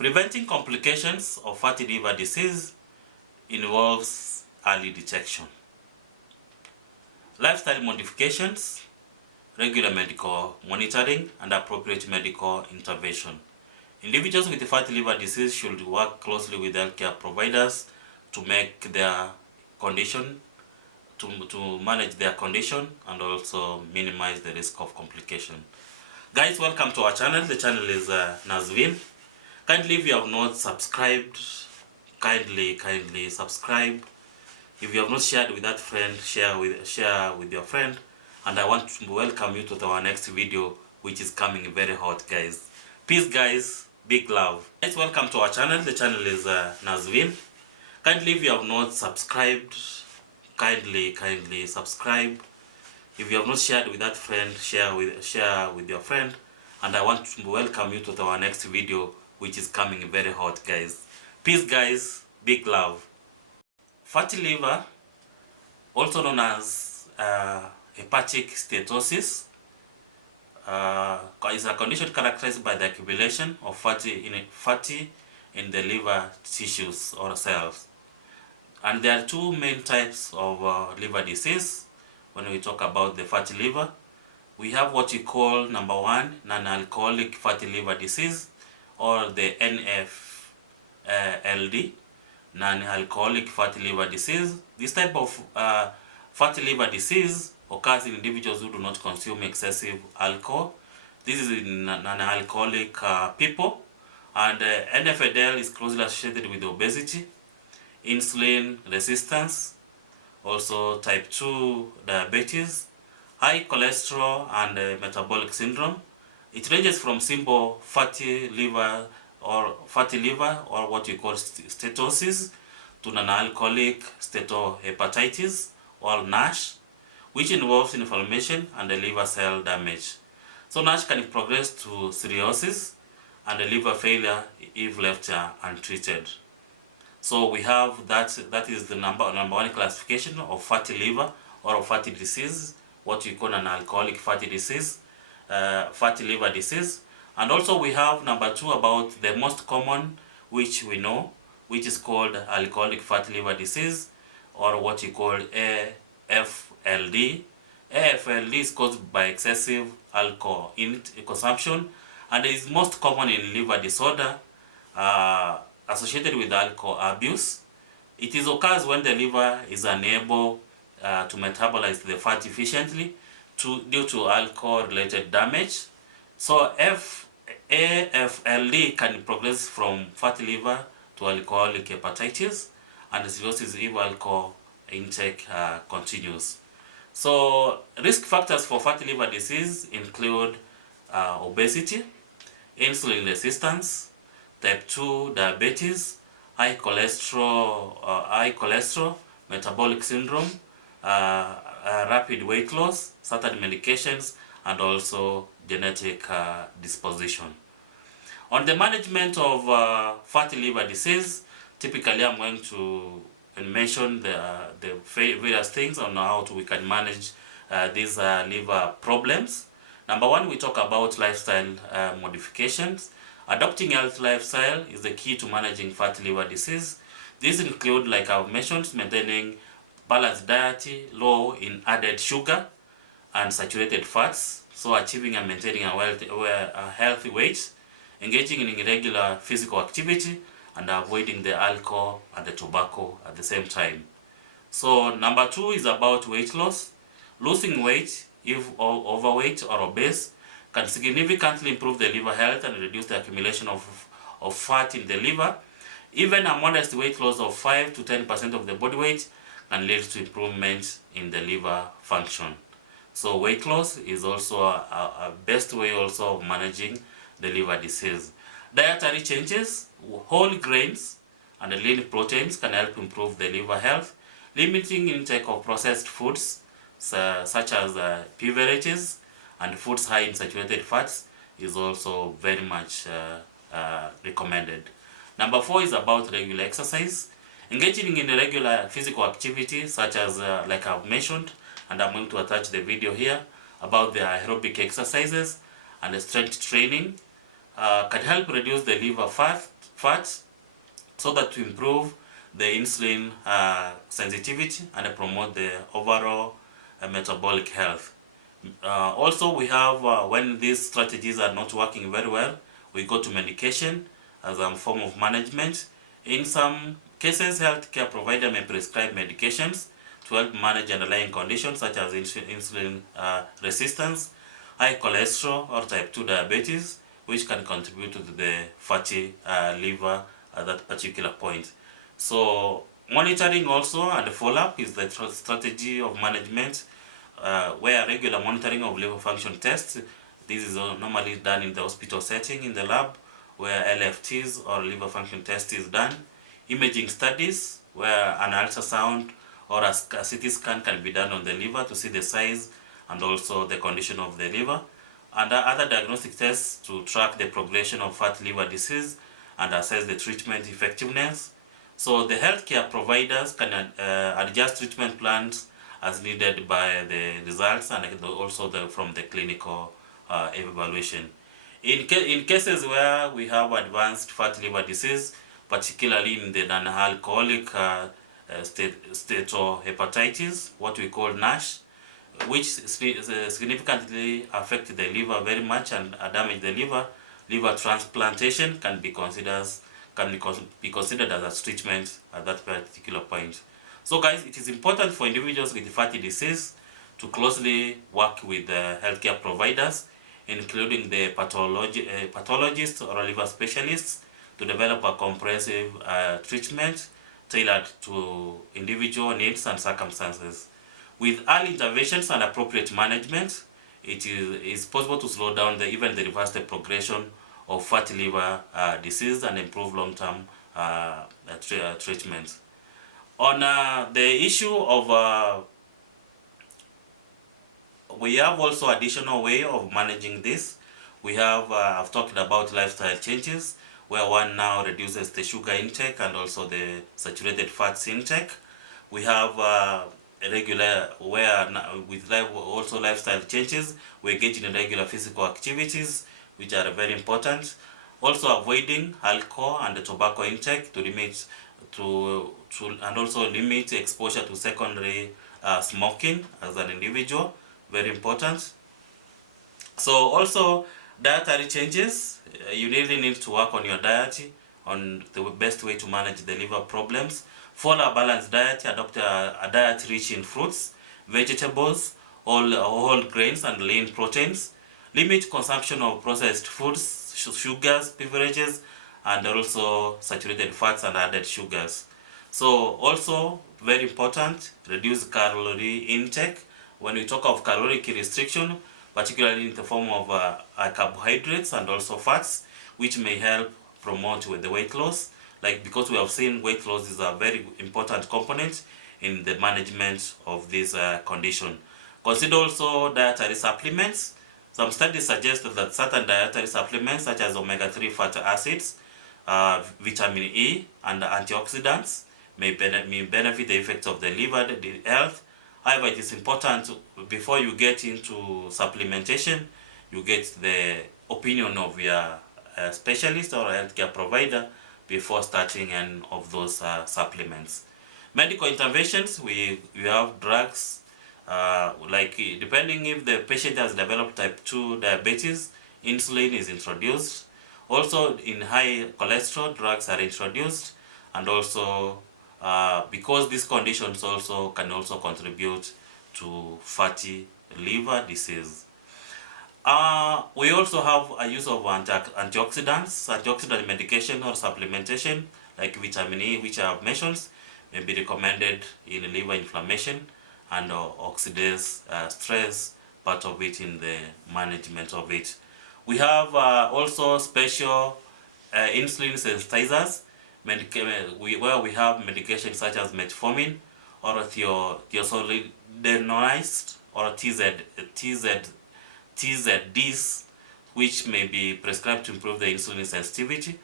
Preventing complications of fatty liver disease involves early detection, lifestyle modifications, regular medical monitoring, and appropriate medical intervention. Individuals with fatty liver disease should work closely with healthcare providers to make their condition, to manage their condition and also minimize the risk of complication. Guys, welcome to our channel. The channel is Nazvin. Kindly, if you have not subscribed, kindly subscribe. If you have not shared with that friend, share with your friend. And I want to welcome you to our next video, which is coming very hot, guys. Peace, guys. Big love. Guys, welcome to our channel. The channel is Nazvin. Kindly, if you have not subscribed, kindly subscribe. If you have not shared with that friend, share with your friend. And I want to welcome you to our next video, which is coming very hot, guys. Peace, guys. Big love. Fatty liver, also known as hepatic steatosis, is a condition characterized by the accumulation of fatty in the liver tissues or cells. And there are two main types of liver disease. When we talk about the fatty liver, we have what we call, number one, non-alcoholic fatty liver disease, or the NFLD, non-alcoholic fatty liver disease. This type of fatty liver disease occurs in individuals who do not consume excessive alcohol. This is in non-alcoholic people, and NFLD is closely associated with obesity, insulin resistance, also type 2 diabetes, high cholesterol, and metabolic syndrome. It ranges from simple fatty liver or what we call steatosis to non-alcoholic steatohepatitis or NASH, which involves inflammation and liver cell damage. So NASH can progress to cirrhosis and liver failure if left untreated. So we have that is the number one classification of fatty liver or fatty disease, what we call an alcoholic fatty disease, fatty liver disease. And also we have number two about the most common, which we know, which is called alcoholic fatty liver disease, or what you call AFLD. AFLD is caused by excessive alcohol consumption and is most common in liver disorder associated with alcohol abuse. It occurs when the liver is unable to metabolize the fat efficiently due to alcohol-related damage. So AFLD can progress from fatty liver to alcoholic hepatitis and cirrhosis if alcohol intake continues. So risk factors for fatty liver disease include obesity, insulin resistance, type 2 diabetes, high cholesterol, metabolic syndrome, rapid weight loss, certain medications, and also genetic disposition. On the management of fatty liver disease, typically I'm going to mention the various things on how we can manage these liver problems. Number one, we talk about lifestyle modifications. Adopting healthy lifestyle is the key to managing fatty liver disease. These include, like I've mentioned, maintaining balanced diet, low in added sugar and saturated fats, so achieving and maintaining a healthy weight, engaging in regular physical activity, and avoiding the alcohol and the tobacco at the same time. So number two is about weight loss. Losing weight, if overweight or obese, can significantly improve the liver health and reduce the accumulation of fat in the liver. Even a modest weight loss of 5 to 10% of the body weight can lead to improvement in the liver function. So weight loss is also a best way also of managing the liver disease. Dietary changes, whole grains and lean proteins can help improve the liver health. Limiting intake of processed foods such as beverages and foods high in saturated fats is also very much recommended. Number four is about regular exercise. Engaging in regular physical activity such as like I've mentioned, and I'm going to attach the video here about the aerobic exercises and the strength training can help reduce the liver fat, so that to improve the insulin sensitivity and promote the overall metabolic health. Also, we have when these strategies are not working very well, we go to medication as a form of management. In some cases, healthcare provider may prescribe medications to help manage underlying conditions such as insulin resistance, high cholesterol, or type 2 diabetes, which can contribute to the fatty liver at that particular point. So monitoring also and follow-up is the strategy of management, where regular monitoring of liver function tests. This is normally done in the hospital setting in the lab, where LFTs or liver function test is done. Imaging studies, where an ultrasound or a CT scan can be done on the liver to see the size and also the condition of the liver. And other diagnostic tests to track the progression of fat liver disease and assess the treatment effectiveness. So the healthcare providers can adjust treatment plans as needed by the results and also from the clinical evaluation. In cases where we have advanced fat liver disease, particularly in the non-alcoholic steatohepatitis, what we call NASH, which significantly affect the liver very much and damage the liver, liver transplantation can be considered as a treatment at that particular point. So guys, it is important for individuals with fatty disease to closely work with the healthcare providers, including the pathologists or liver specialists, to develop a comprehensive treatment tailored to individual needs and circumstances. With early interventions and appropriate management, it is possible to slow down even the reverse the progression of fatty liver disease and improve long-term treatment. On the issue of we have also additional way of managing this. We have I've talked about lifestyle changes, where one now reduces the sugar intake and also the saturated fats intake. We have regular where with also lifestyle changes, we engage in regular physical activities, which are very important. Also avoiding alcohol and tobacco intake to limit and also limit exposure to secondary smoking as an individual, very important. So also dietary changes, you really need to work on your diet, on the best way to manage the liver problems. Follow a balanced diet, adopt a diet rich in fruits, vegetables, whole grains and lean proteins. Limit consumption of processed foods, sugars, beverages, and also saturated fats and added sugars. So also very important, reduce calorie intake. When we talk of caloric restriction, particularly in the form of carbohydrates and also fats, which may help promote the weight loss. Like, because we have seen weight loss is a very important component in the management of this condition. Consider also dietary supplements. Some studies suggest that certain dietary supplements such as omega-3 fatty acids, vitamin E and antioxidants may benefit the effects of the liver health. However, it is important before you get into supplementation, you get the opinion of your specialist or healthcare provider before starting any of those supplements. Medical interventions, we have drugs, like depending if the patient has developed type 2 diabetes, insulin is introduced. Also in high cholesterol, drugs are introduced, and also because these conditions also can also contribute to fatty liver disease. We also have a use of antioxidant medication or supplementation like vitamin E, which I have mentioned, may be recommended in liver inflammation and oxidase stress, part of it in the management of it. We have also special insulin sensitizers, where we have medications such as metformin or thiazolidinized or TZDs, which may be prescribed to improve the insulin sensitivity.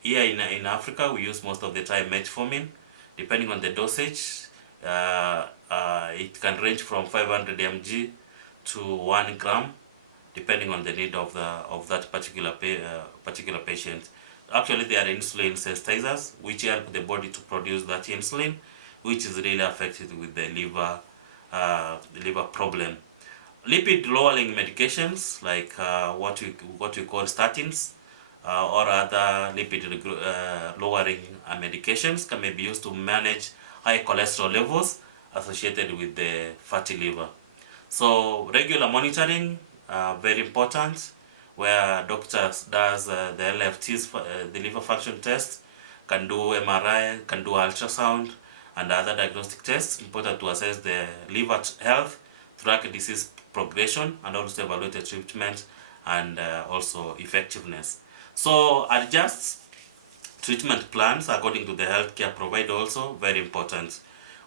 Here in Africa, we use most of the time metformin. Depending on the dosage, it can range from 500 mg to 1 gram, depending on the need of that particular patient. Actually, they are insulin sensitizers, which help the body to produce that insulin, which is really affected with the liver problem. Lipid lowering medications like what we call statins or other lipid lowering medications can be used to manage high cholesterol levels associated with the fatty liver. So regular monitoring, very important, where doctors does the LFTs, the liver function test, can do MRI, can do ultrasound, and other diagnostic tests, important to assess the liver health, track disease progression, and also evaluate the treatment and also effectiveness. So adjust treatment plans according to the healthcare provider, also very important.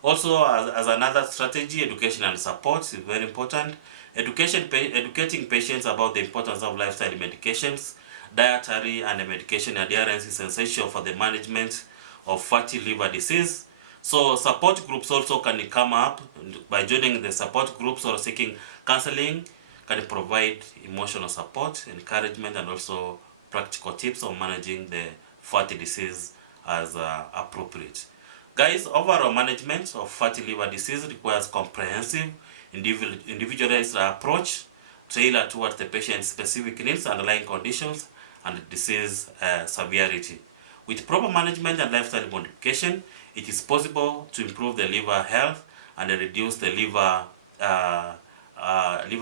Also, as another strategy, education and support is very important. Educating patients about the importance of lifestyle medications, dietary and medication adherence is essential for the management of fatty liver disease. So support groups also can come up by joining the support groups or seeking counseling, can provide emotional support, encouragement, and also practical tips on managing the fatty disease as appropriate. Guys, overall management of fatty liver disease requires comprehensive, individualized approach tailored towards the patient's specific needs, underlying conditions, and disease severity. With proper management and lifestyle modification, it is possible to improve the liver health and reduce the liver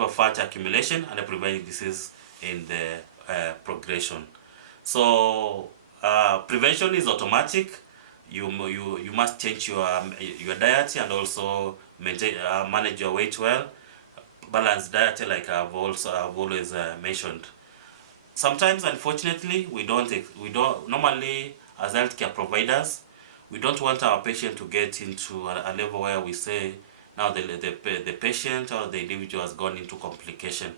fat accumulation and prevent disease in the progression. So prevention is automatic. You must change your diet and also maintain manage your weight well. Balanced diet, like I've always mentioned. Sometimes, unfortunately, we don't normally, as healthcare providers, we don't want our patient to get into a level where we say now the patient or the individual has gone into complication.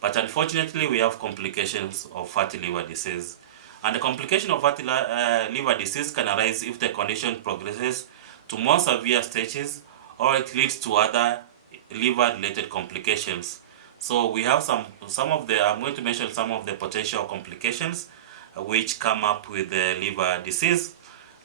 But unfortunately, we have complications of fatty liver disease. And the complication of fatty liver disease can arise if the condition progresses to more severe stages or it leads to other liver-related complications. So we have I'm going to mention some of the potential complications which come up with the liver disease.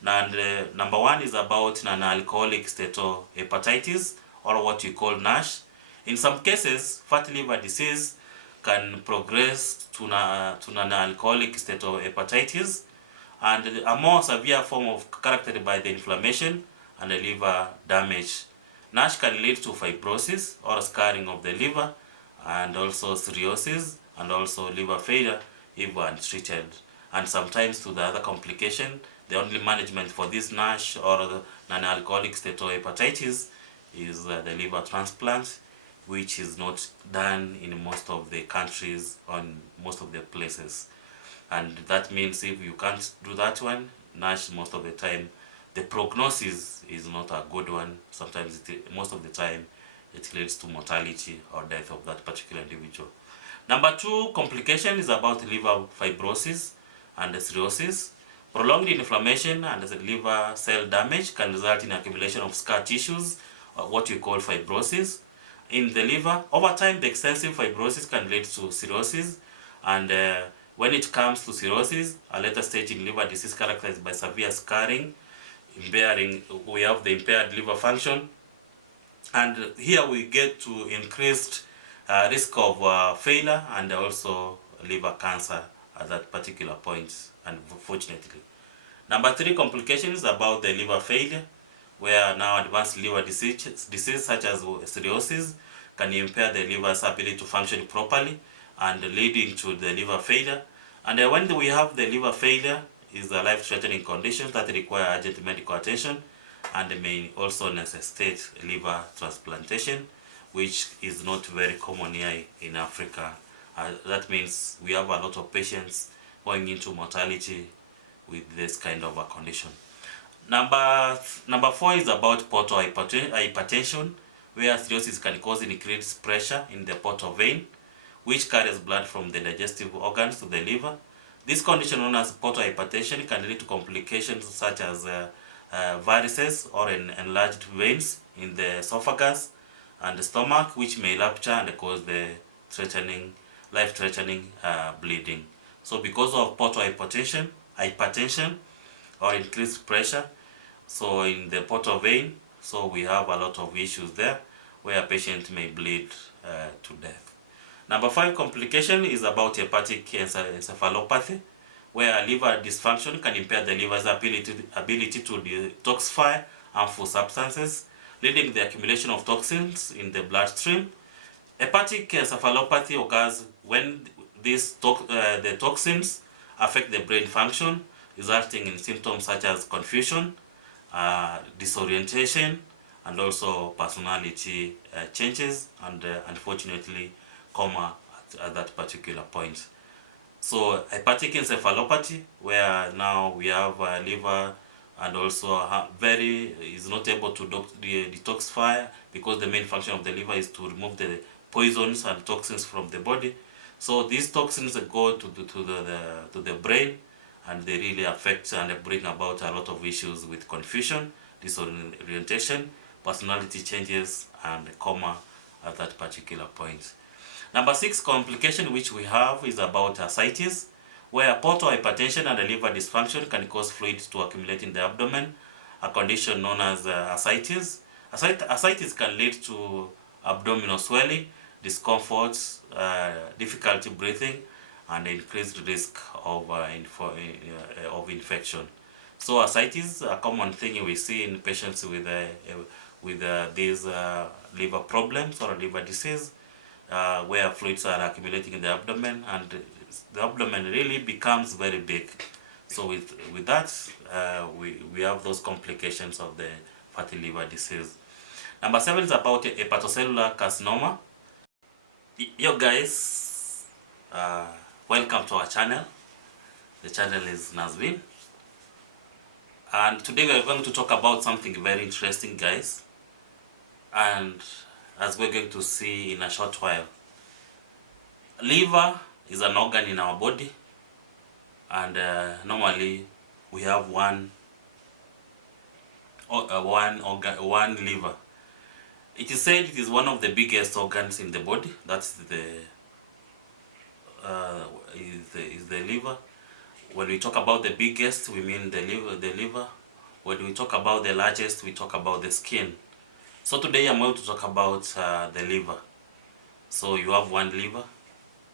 And number one is about non-alcoholic steatohepatitis, or what you call NASH. In some cases, fatty liver disease can progress to non-alcoholic steatohepatitis, and a more severe form of characterized by the inflammation and the liver damage. NASH can lead to fibrosis or scarring of the liver, and also cirrhosis, and also liver failure if untreated. And sometimes to the other complication, the only management for this NASH or the non-alcoholic steatohepatitis is the liver transplant, which is not done in most of the countries, on most of the places. And that means if you can't do that one, NASH, most of the time, the prognosis is not a good one. Sometimes, most of the time, it leads to mortality or death of that particular individual. Number two complication is about liver fibrosis and cirrhosis. Prolonged inflammation and the liver cell damage can result in accumulation of scar tissues, what we call fibrosis, in the liver. Over time, the extensive fibrosis can lead to cirrhosis, and when it comes to cirrhosis, a later stage in liver disease characterized by severe scarring, we have the impaired liver function, and here we get to increased risk of failure and also liver cancer at that particular point, unfortunately. Number three complications is about the liver failure, where now advanced liver disease such as cirrhosis can impair the liver's ability to function properly and leading to the liver failure. And when we have the liver failure, is a life-threatening condition that require urgent medical attention and may also necessitate liver transplantation, which is not very common here in Africa. That means we have a lot of patients going into mortality with this kind of a condition. Number four is about portal hypertension, where cirrhosis can cause increased pressure in the portal vein, which carries blood from the digestive organs to the liver. This condition, known as portal hypertension, can lead to complications such as varices or enlarged veins in the esophagus and the stomach, which may rupture and cause the life-threatening bleeding. So because of portal hypertension, hypertension or increased pressure, so in the portal vein. So we have a lot of issues there where a patient may bleed to death. Number 5 complication is about hepatic encephalopathy, where liver dysfunction can impair the liver's ability to detoxify harmful substances, leading to the accumulation of toxins in the bloodstream. Hepatic encephalopathy occurs when the toxins affect the brain function, resulting in symptoms such as confusion, disorientation, and also personality changes, and unfortunately coma at that particular point. So hepatic encephalopathy, where now we have liver and also is not able to detoxify, because the main function of the liver is to remove the poisons and toxins from the body. So these toxins go to the brain, and they really affect and bring about a lot of issues with confusion, disorientation, personality changes, and coma at that particular point. Number 6 complication which we have is about ascites, where portal hypertension and liver dysfunction can cause fluid to accumulate in the abdomen, a condition known as ascites. Ascites can lead to abdominal swelling, discomfort, difficulty breathing, and increased risk of infection. So ascites, a common thing we see in patients with these liver problems or liver disease, where fluids are accumulating in the abdomen, and the abdomen really becomes very big. So with that, we have those complications of the fatty liver disease. Number 7 is about hepatocellular carcinoma. Yo guys, welcome to our channel. The channel is Nazvin, and today we are going to talk about something very interesting, guys, and as we're going to see in a short while. Liver is an organ in our body, and normally we have one liver. It is said it is one of the biggest organs in the body. That's is the liver. When we talk about the biggest, we mean the liver. When we talk about the largest, we talk about the skin. So today I'm going to talk about the liver. So you have one liver,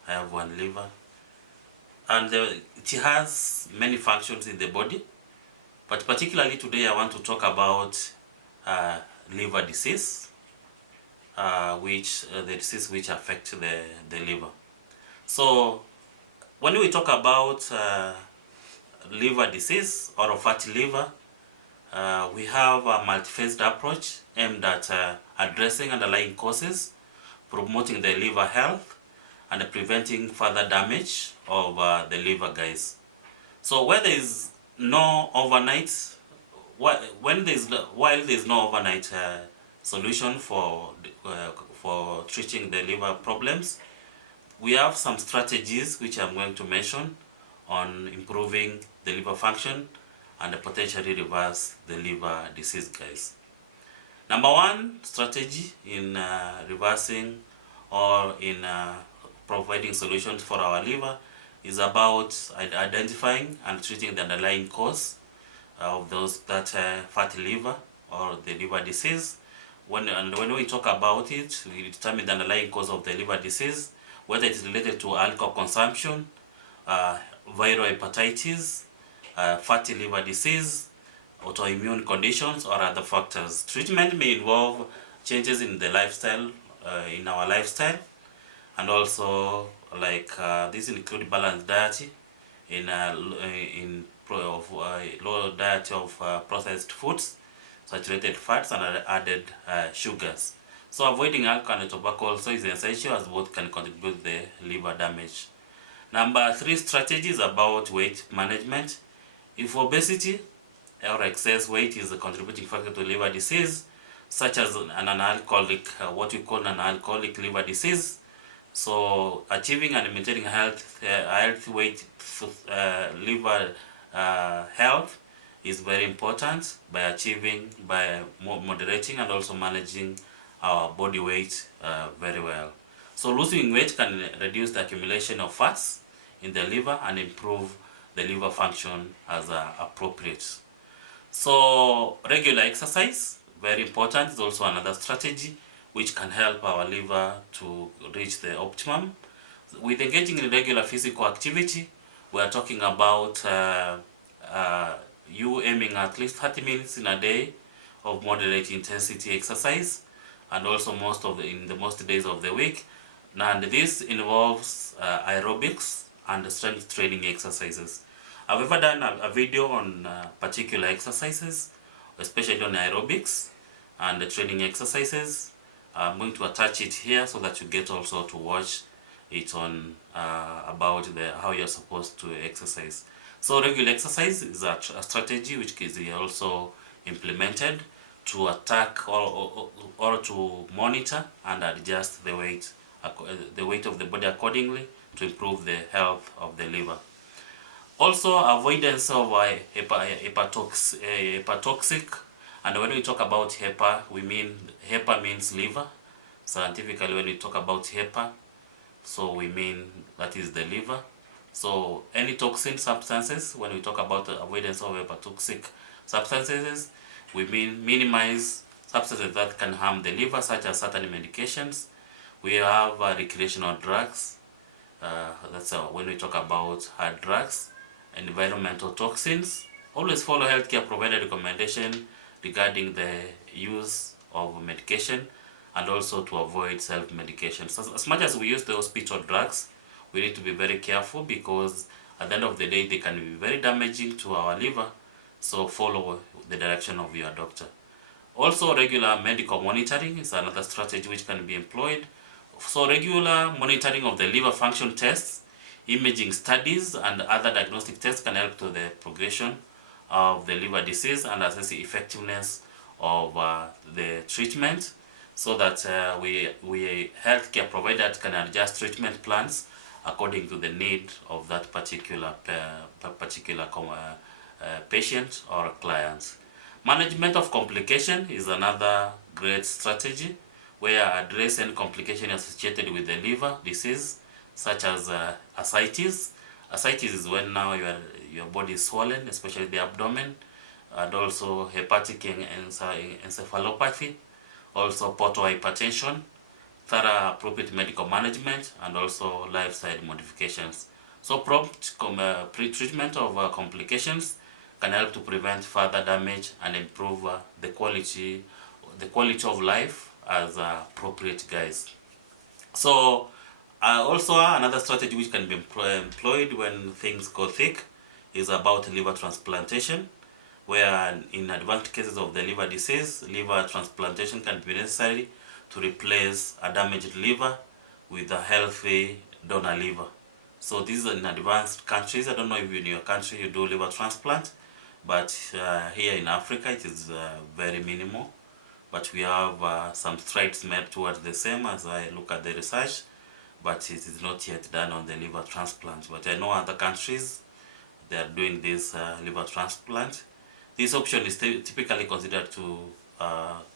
I have one liver, and it has many functions in the body, but particularly today I want to talk about liver disease, the disease which affects the liver. So when we talk about liver disease or fatty liver, we have a multifaceted approach aimed at addressing underlying causes, promoting the liver health, and preventing further damage of the liver, guys. So where there is no overnight, while there is no overnight solution for treating the liver problems, we have some strategies which I'm going to mention on improving the liver function and potentially reverse the liver disease, guys. Number 1 strategy in reversing or in providing solutions for our liver is about identifying and treating the underlying cause of that fatty liver or the liver disease. When we talk about it, we determine the underlying cause of the liver disease, whether it is related to alcohol consumption, viral hepatitis, fatty liver disease, autoimmune conditions, or other factors. Treatment may involve changes in the lifestyle, in our lifestyle, and also these include balanced diet, low diet of processed foods, saturated fats, and added sugars. So avoiding alcohol and tobacco also is essential, as both can contribute to the liver damage. Number 3 strategy is about weight management. If obesity or excess weight is a contributing factor to liver disease, such as what we call an alcoholic liver disease, so achieving and maintaining healthy weight liver health is very important by moderating and also managing our body weight very well. So losing weight can reduce the accumulation of fats in the liver and improve the liver function as appropriate. So regular exercise, very important, is also another strategy which can help our liver to reach the optimum. With engaging in regular physical activity, we are talking about you aiming at least 30 minutes in a day of moderate intensity exercise, and also in the most days of the week. And this involves aerobics and strength training exercises. I've ever done a video on particular exercises, especially on aerobics and the training exercises. I'm going to attach it here so that you get also to watch it on about how you're supposed to exercise. So regular exercise is a strategy which is also implemented to attack or to monitor and adjust the weight of the body accordingly to improve the health of the liver. Also, avoidance of hepatotoxic, and when we talk about HEPA, we mean HEPA means liver. Scientifically, when we talk about HEPA, so we mean that is the liver. So any toxin substances, when we talk about the avoidance of hepatotoxic substances, we mean minimize substances that can harm the liver, such as certain medications. We have recreational drugs. That's when we talk about hard drugs. Environmental toxins. Always follow healthcare provider recommendation regarding the use of medication, and also to avoid self-medication. So as much as we use the hospital drugs, we need to be very careful, because at the end of the day they can be very damaging to our liver. So follow the direction of your doctor. Also, regular medical monitoring is another strategy which can be employed. So regular monitoring of the liver function tests, imaging studies, and other diagnostic tests can help to the progression of the liver disease and assess the effectiveness of the treatment, so that we healthcare providers can adjust treatment plans according to the need of that particular patient or client. Management of complication is another great strategy, where address any complication associated with the liver disease, such as ascites. Ascites is when now your body is swollen, especially the abdomen, and also hepatic encephalopathy, also portal hypertension, thorough appropriate medical management, and also lifestyle modifications. So prompt pre-treatment of complications can help to prevent further damage and improve the quality of life as appropriate, guys. So also another strategy which can be employed when things go thick is about liver transplantation, where in advanced cases of the liver disease, liver transplantation can be necessary to replace a damaged liver with a healthy donor liver. So these are in advanced countries. I don't know if in your country you do liver transplant, but here in Africa it is very minimal. But we have some strides made towards the same as I look at the research, but it is not yet done on the liver transplant. But I know other countries, they are doing this liver transplant. This option is typically considered to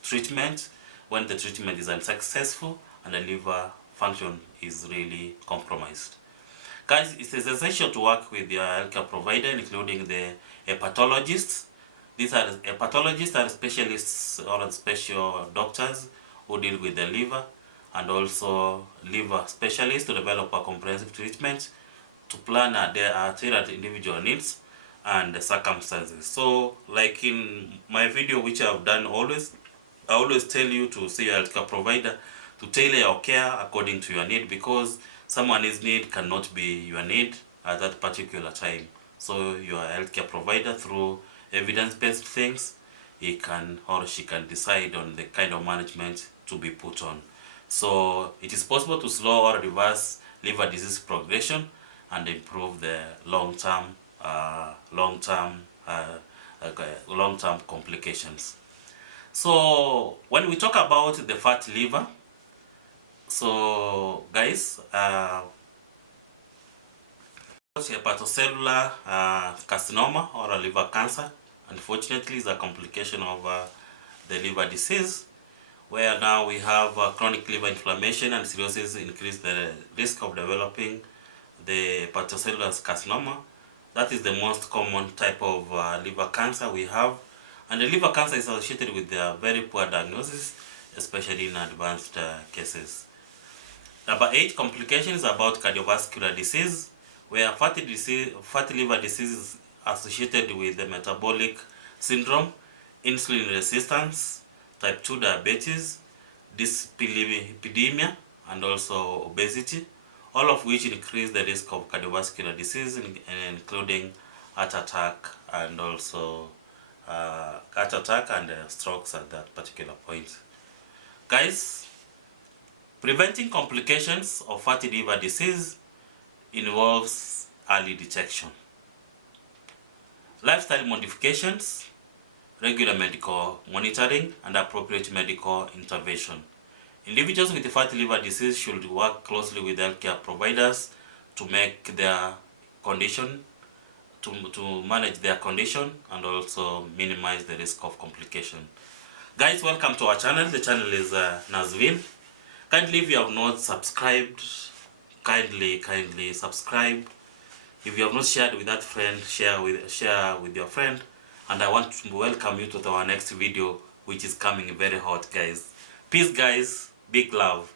treatment when the treatment is unsuccessful and the liver function is really compromised. Guys, it is essential to work with your healthcare provider, including the hepatologists. These are hepatologists, are specialists or special doctors who deal with the liver, and also liver specialists to develop a comprehensive treatment to plan their tailored individual needs and the circumstances. So, like in my video which I've done I always tell you to see your healthcare provider to tailor your care according to your need, because someone's need cannot be your need at that particular time. So your healthcare provider, through evidence-based things, he can or she can decide on the kind of management to be put on. So it is possible to slow or reverse liver disease progression and improve the long-term complications. So when we talk about the fat liver, so guys, hepatocellular carcinoma or a liver cancer, unfortunately, is a complication of the liver disease, where now we have chronic liver inflammation and cirrhosis increase the risk of developing the hepatocellular carcinoma, That is the most common type of liver cancer we have. And the liver cancer is associated with very poor diagnosis, especially in advanced cases. Number 8, complications about cardiovascular disease, where fatty liver disease is associated with the metabolic syndrome, insulin resistance, type 2 diabetes, dyslipidemia, and also obesity, all of which increase the risk of cardiovascular disease, including heart attack and also strokes at that particular point. Guys, preventing complications of fatty liver disease involves early detection, lifestyle modifications, regular medical monitoring, and appropriate medical intervention. Individuals with fatty liver disease should work closely with healthcare providers to make their condition, to manage their condition and also minimize the risk of complication. Guys, welcome to our channel. The channel is Nazvin. Kindly, if you have not subscribed, kindly subscribe. If you have not shared with that friend, share with your friend. And I want to welcome you to our next video, which is coming very hot, guys. Peace, guys. Big love.